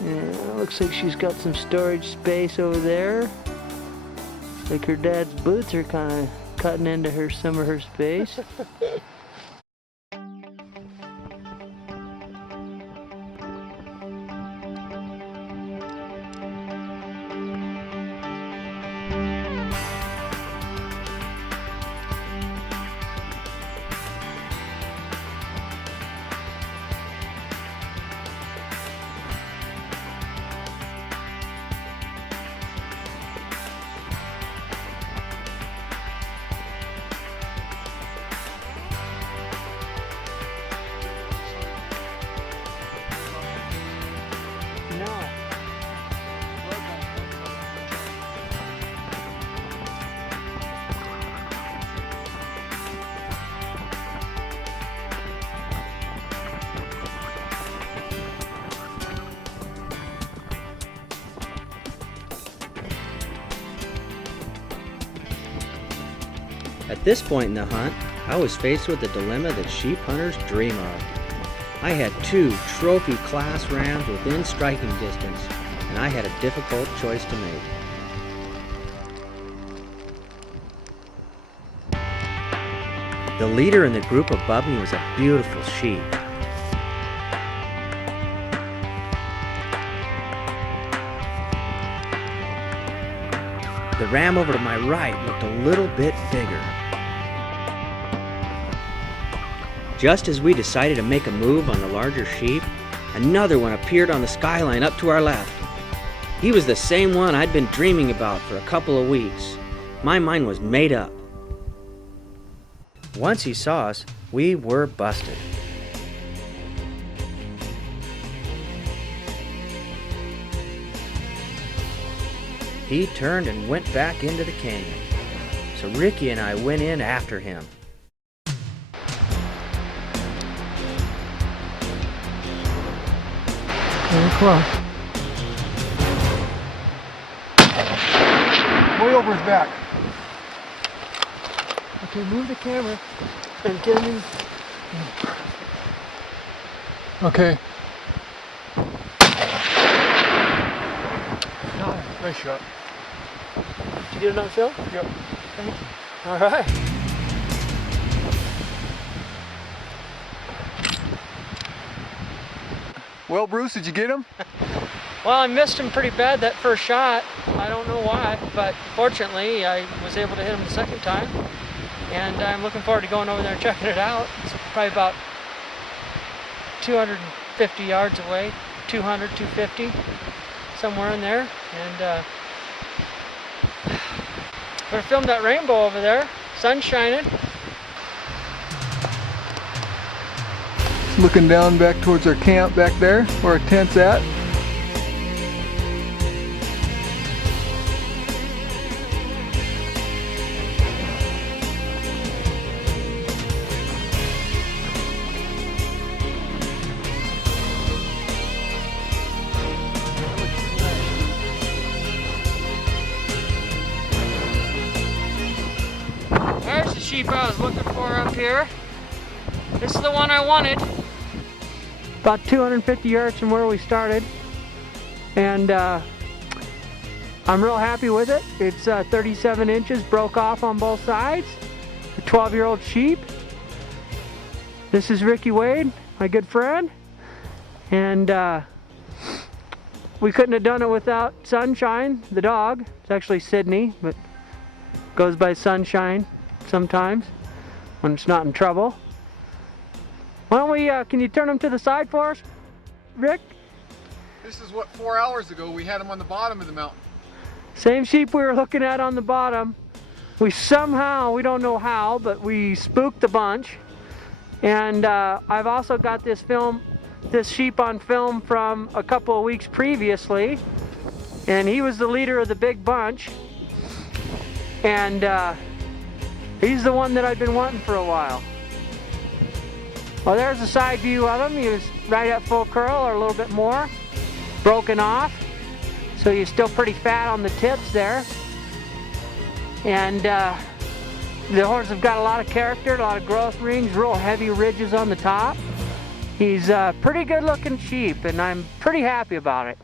And looks like she's got some storage space over there. Looks like her dad's boots are kind of cutting into some of her space. At this point in the hunt, I was faced with the dilemma that sheep hunters dream of. I had 2 trophy-class rams within striking distance, and I had a difficult choice to make. The leader in the group above me was a beautiful sheep. The ram over to my right looked a little bit bigger. Just as we decided to make a move on the larger sheep, another one appeared on the skyline up to our left. He was the same one I'd been dreaming about for a couple of weeks. My mind was made up. Once he saw us, we were busted. He turned and went back into the canyon. So Ricky and I went in after him. Very close. Way over his back. Okay, move the camera and get him in. Okay. Nice shot. Did you get it on film? Yep. Thank you. All right. Well, Bruce, did you get him? Well, I missed him pretty bad that first shot. I don't know why, but fortunately I was able to hit him the second time. And I'm looking forward to going over there and checking it out. It's probably about 250 yards away, 200, 250, somewhere in there. And gonna film that rainbow over there, sun shining. Looking down back towards our camp back there, where our tent's at. There's the sheep I was looking for up here. This is the one I wanted. About 250 yards from where we started. And I'm real happy with it. It's 37 inches, broke off on both sides. A 12-year-old sheep. This is Ricky Wade, my good friend. And we couldn't have done it without Sunshine, the dog. It's actually Sydney, but goes by Sunshine sometimes when it's not in trouble. Why don't we, can you turn him to the side for us, Rick? This is what, 4 hours ago we had him on the bottom of the mountain. Same sheep we were looking at on the bottom. We somehow, we don't know how, but we spooked a bunch. And I've also got this sheep on film from a couple of weeks previously. And he was the leader of the big bunch. And he's the one that I've been wanting for a while. Well, there's a side view of him. He was right at full curl or a little bit more, broken off. So he's still pretty fat on the tips there. And the horns have got a lot of character, a lot of growth rings, real heavy ridges on the top. He's a pretty good looking sheep and I'm pretty happy about it.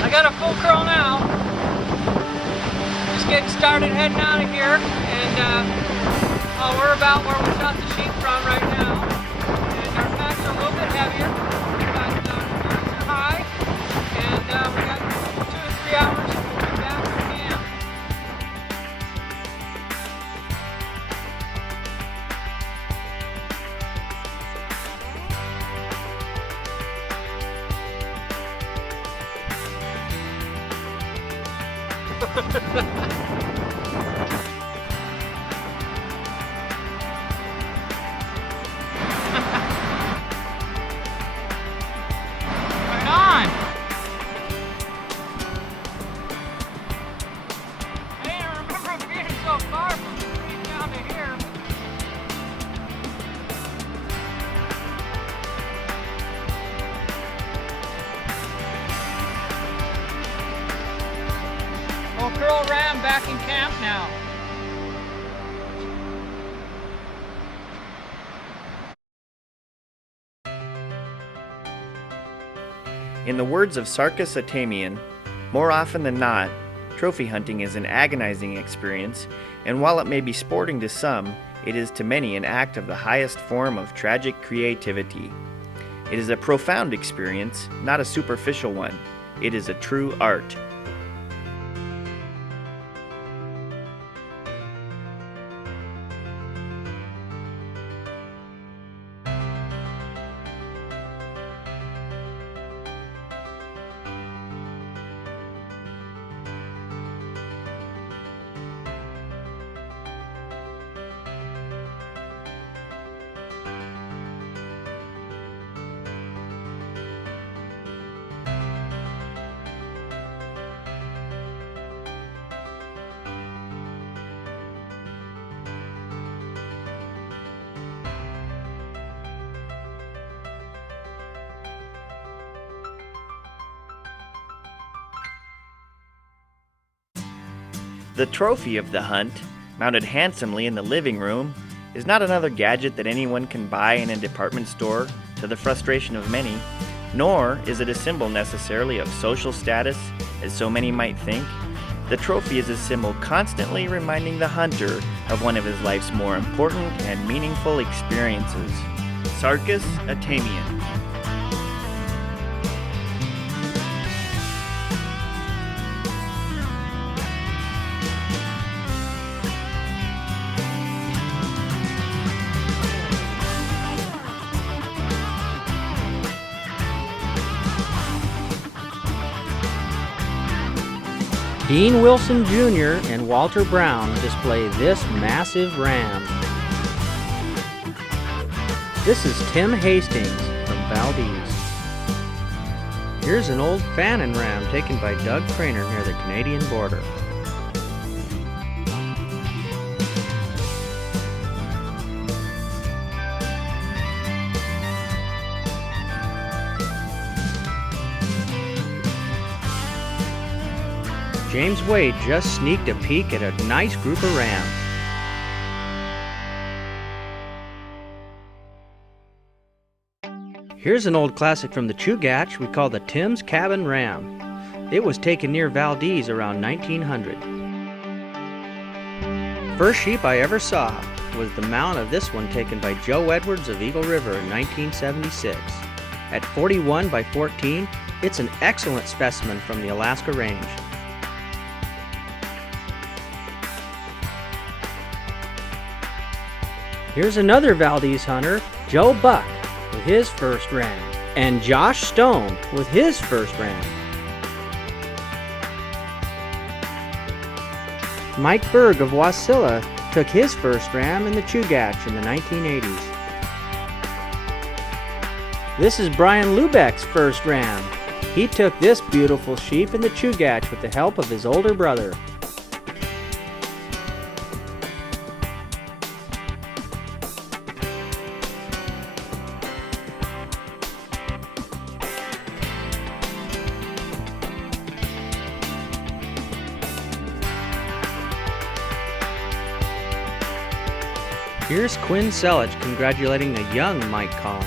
I got a full curl now. Just getting started heading out of here. And we're about where we shot the sheep from right now. And our packs are a little bit heavier. But spirits are high. And we got 2 or 3 hours and we'll be back to camp. Right on! I didn't remember being so far from the street down to here. Full curl ram back in camp now. In the words of Sarkis Atamian, more often than not, trophy hunting is an agonizing experience, and while it may be sporting to some, it is to many an act of the highest form of tragic creativity. It is a profound experience, not a superficial one. It is a true art. The trophy of the hunt, mounted handsomely in the living room, is not another gadget that anyone can buy in a department store, to the frustration of many, nor is it a symbol necessarily of social status, as so many might think. The trophy is a symbol constantly reminding the hunter of one of his life's more important and meaningful experiences. Sarkis Atamian. Dean Wilson Jr. and Walter Brown display this massive ram. This is Tim Hastings from Valdez. Here's an old Fannin ram taken by Doug Craner near the Canadian border. James Wade just sneaked a peek at a nice group of rams. Here's an old classic from the Chugach we call the Tim's Cabin Ram. It was taken near Valdez around 1900. First sheep I ever saw was the mount of this one taken by Joe Edwards of Eagle River in 1976. At 41 by 14, it's an excellent specimen from the Alaska Range. Here's another Valdez hunter, Joe Buck, with his first ram, and Josh Stone with his first ram. Mike Berg of Wasilla took his first ram in the Chugach in the 1980s. This is Brian Lubeck's first ram. He took this beautiful sheep in the Chugach with the help of his older brother. Here's Quinn Selich congratulating the young Mike Collins.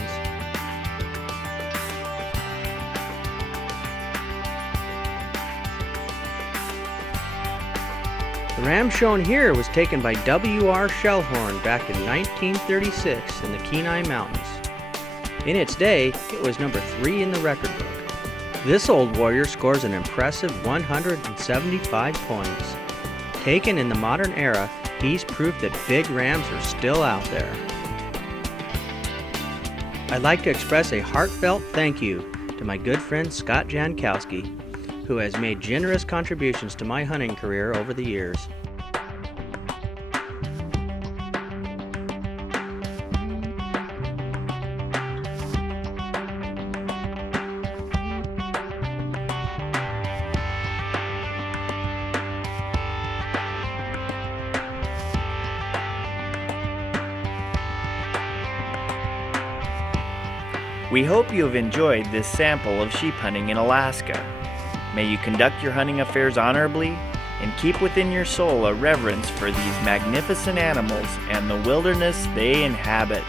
The ram shown here was taken by W.R. Shellhorn back in 1936 in the Kenai Mountains. In its day, it was number 3 in the record book. This old warrior scores an impressive 175 points. Taken in the modern era, he's proof that big rams are still out there. I'd like to express a heartfelt thank you to my good friend Scott Jankowski, who has made generous contributions to my hunting career over the years. We hope you have enjoyed this sample of sheep hunting in Alaska. May you conduct your hunting affairs honorably, and keep within your soul a reverence for these magnificent animals and the wilderness they inhabit.